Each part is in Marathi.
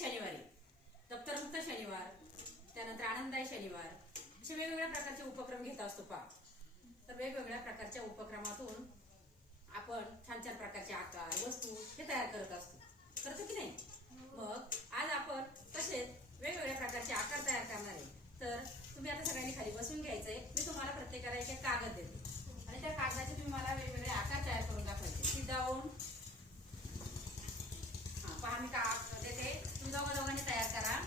शनिवारी दप्तरमुक्त शनिवार, त्यानंतर आनंददायी शनिवार, असे वेगवेगळ्या प्रकारचे उपक्रम घेत असतो पहा. तर वेगवेगळ्या प्रकारच्या उपक्रमातून आपण छान छान प्रकारचे आकार वस्तू हे तयार करत असतो. करतो की नाही? मग आज आपण तसेच वेगवेगळ्या प्रकारचे आकार तयार करणार आहे. तर तुम्ही आता सगळ्यांनी खाली बसून घ्यायचंय. मी तुम्हाला प्रत्येकाला एक कागद देते आणि त्या कागदाचे तुम्ही मला वेगवेगळे आकार तयार करून दाखवायचे. Sit down. पहा मी का देते, तुम्ही दोघांनी तयार करा.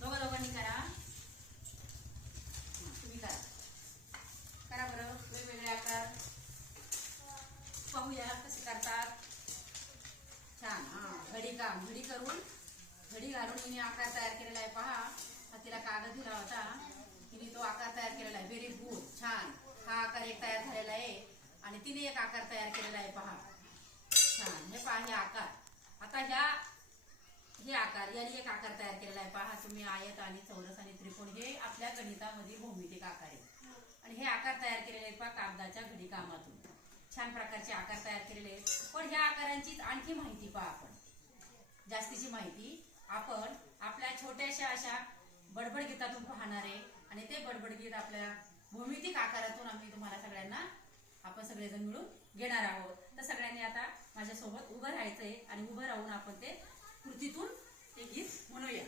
दोघांनी करा. तुम्ही करा बरं. वेगवेगळे आकार पाहूया कसे करतात. छान. घडी करून घडी घालून तिने आकार तयार केलेला आहे. पहा, तिला कागद दिला होता, तिने तो आकार तयार केलेला आहे. Very good. छान. हा आकार एक तयार झालेला आहे आणि तिने एक आकार तयार केलेला आहे. पहा, छान. हे पहा, हे आकार. आता हे आकार यांनी एक आकार तयार केलेला आहे. पहा तुम्ही, आयत आणि चौरस आणि त्रिकोण हे आपल्या गणितामध्ये भौमितिक आकार आहेत आणि हे आकार तयार केलेले आहेत पहा कागदाच्या घडी कामातून. छान प्रकारचे आकार तयार केलेले आहेत. पण ह्या आकारांची आणखी माहिती पहा. आपण जास्तीची माहिती आपण आपल्या छोट्याशा अशा बडबड गीतातून पाहणार आहे आणि ते बडबड गीत आपल्या भौमितिक आकारातून आम्ही तुम्हाला सगळ्यांना आपण सगळेजण मिळून घेणार आहोत. तर सगळ्यांनी आता माझ्यासोबत उभं राहायचंय आणि उभं राहून आपण ते कृतीतून ते गीत म्हणूया.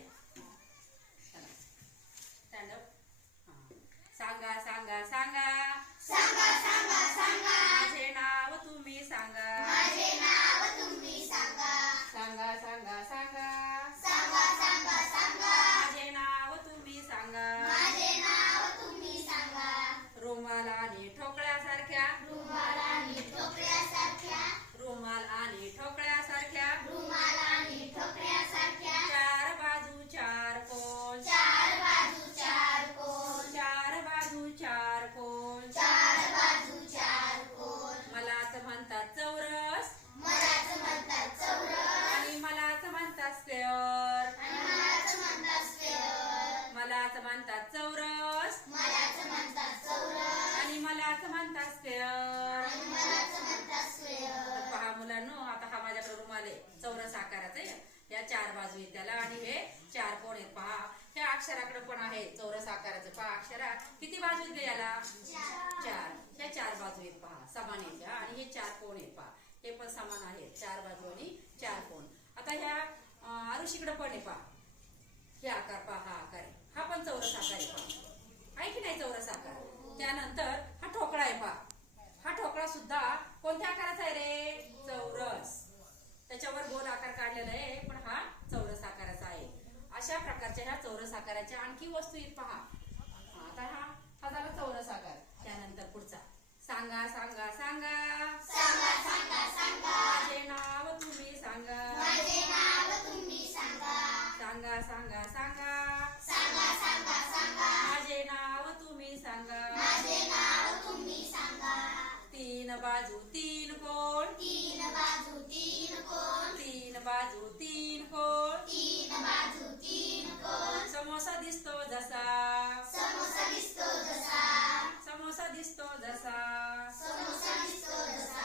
स्टँडअप. सांगा सांगा सांगा सांगा सांगा सांगा माझे नाव तुम्ही सांगा. माझे नाव तुम्ही सांगा. सांगा सांगा सांगा सांगा सांगा सांगा माझे नाव तुम्ही सांगा. माझे नाव तुम्ही सांगा. रुमाल आणि ठोकळ्यासारख्या रुमाल आणि ठोकऱ्यासारख्या रुमाल आणि ठोकळ्यासारख्या रुमाल आणि ठोकऱ्यासारख्या चार बाजू चार कोण चार बाजू चार कोण चार बाजू चार कोण चार बाजू चार कोण मलाच म्हणतात चौरस मलाच म्हणतात चौरस आणि मलाच म्हणतात स्क्वेअर. आणि मलाच म्हणतात स्क्वेअर. मलाच म्हणतात चौरस मलाच म्हणतात चौरस आणि मलाच म्हणतात स्क्वेअर. आणि मलाच म्हणतात स्क्वेअर. पहा मुलांनो, आता हा माझ्याकडे रुमाल आहे चौरस आकाराचा आहे. या चार बाजू आहेत त्याला आणि हे चार कोण आहेत. पहा, ह्या अक्षराकडे पण आहे चौरस आकाराचं. पहा, अक्षरा किती बाजू आहेत याला? चार. ह्या चार बाजू आहेत पहा, समान आहेत ह्या आणि हे चार कोण आहेत. पहा, हे पण समान आहेत, चार बाजू आणि चार कोण. आता ह्या आरुषीकडे पण आहे. पहा, हे आकार पहा, हा आकार आहे, हा पण चौरस आकार आहे. पहा, आहे की नाही चौरस आकार. त्यानंतर हा ठोकळा आहे. पहा, हा ठोकळा सुद्धा कोणत्या आकाराचा आहे रे? चौरस. त्याच्यावर गोल आकार काढलेला आहे पण हा चौरस आकाराचा आहे. अशा प्रकारच्या ह्या चौरस आकाराच्या आणखी वस्तू आहेत. पहा, आता हा झाला चौरस आकार. त्यानंतर पुढचा सांगा सांगा सांगा सांगा सांगा सांगा माझे नाव तुम्ही सांगा. माझे नाव तुम्ही सांगा. सांगा सांगा सांगा सांगा सांगा सांगा माझे नाव तुम्ही सांगा. माझे नाव तुम्ही सांगा. तीन बाजू तीन कोण तीन बाजू तीन कोण तीन बाजू तीन कोण तीन बाजू तीन कोण समोसा दिसतो जसा समोसा दिसतो जसा समोसा दिसतो जसा समोसा दिसतो जसा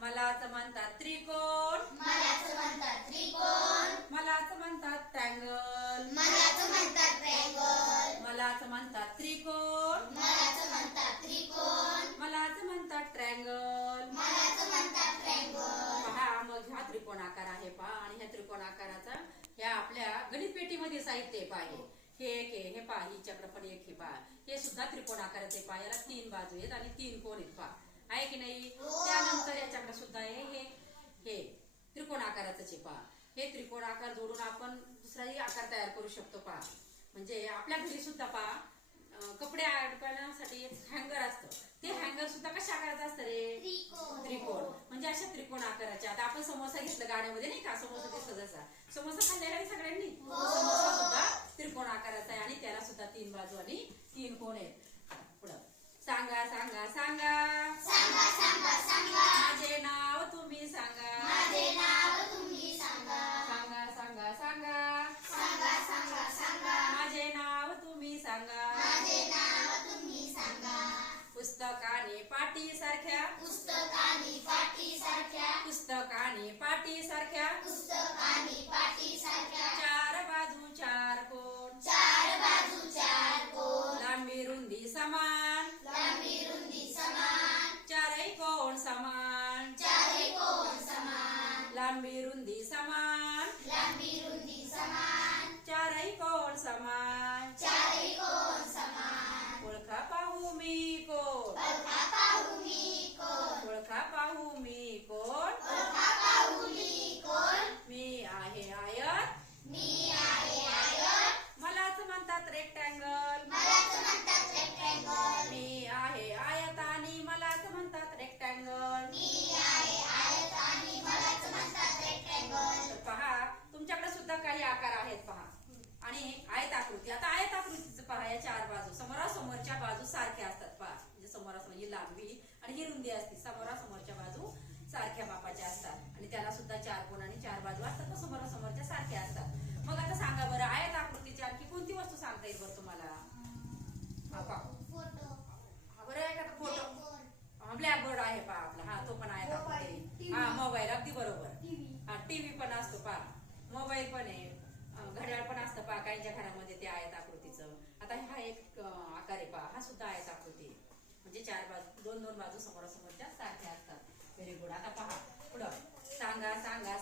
मलाच म्हणतात त्रिकोण मलाच म्हणतात त्रिकोण मलाच म्हणतात ट्रँगल मलाच म्हणतात ट्रँगल मलाच म्हणतात त्रिकोण मलाच म्हणतात त्रिकोण मलाच म्हणतात ट्रँगल. मलाच म्हणतात ट्रँगल. पहा, मग हा त्रिकोण आकार आहे. पहा, आणि ह्या त्रिकोण आकाराचा ह्या आपल्या गणित पेटीमध्ये साहित्य पाहिजे. हे एक आहे, हे पहा, हिच्याकडे पण एक हे पहा, हे सुद्धा त्रिकोण आकाराचे. पहा, याला तीन बाजू आहेत आणि तीन कोण आहेत. पहा, आहे की नाही? त्यानंतर याच्याकडे सुद्धा आहे, हे त्रिकोण आकाराचे. पहा, हे त्रिकोण आकार जोडून आपण दुसराही आकार तयार करू शकतो. पहा, म्हणजे आपल्या घरी सुद्धा पहा कपडे अडकवण्यासाठी हँगर असतं. ते हँगर सुद्धा कशा आकाराचं असतं रे? त्रिकोण. म्हणजे अशा त्रिकोण आकाराचे. आता आपण समोसा घेतला गाण्यामध्ये नाही का, समोसा दिसतो जसा. समोसा खाल्लेला आहे सगळ्यांनी. समोसा सुद्धा त्रिकोण आकाराचा आहे आणि त्याला सुद्धा तीन बाजू आणि तीन कोण आहेत. पुढं सांगा सांगा सांगा सांगा सांगा सांगा माझे नाव तुम्ही सांगा. माझे नाव तुम्ही सांगा. सांगा सांगा सांगा सांगा सांगा सांगा माझे नाव तुम्ही सांगा. माझे नाव तुम्ही सांगा. पुस्तक आणि पाटी सारख्या पुस्तक आणि पाटी सारख्या पुस्तक आणि पाटी सारख्या पुस्तक आणि पाटी समोरासमोरच्या बाजू सारख्या मापाच्या असतात आणि त्याला सुद्धा 4 कोण आणि 4 बाजू असतात तर समोरासमोरच्या सारख्या असतात. मग आता सांगा बरं आयत आकृतीची आणखी कोणती वस्तू सांगता येईल बरं तुम्हाला? फोटो बरं आहे का फोटो? ब्लॅकबोर्ड ब्लॅकबोर्ड आहे पहा आपला, हा तो पण आयत आकृती. हा मोबाईल अगदी बरोबर. हा टीव्ही पण असतो पहा, मोबाईल पण आहे, घड्याळ पण असतं पहा काहींच्या घरामध्ये ते आयत आकृतीचं. आता हा एक आकार आहे पहा, हा सुद्धा आयत आकृती आहे. म्हणजे 4 बाजू 2 बाजू समोरासमोरच्या सारख्या असतात. Very good. आता पहा पुढं सांगा सांगा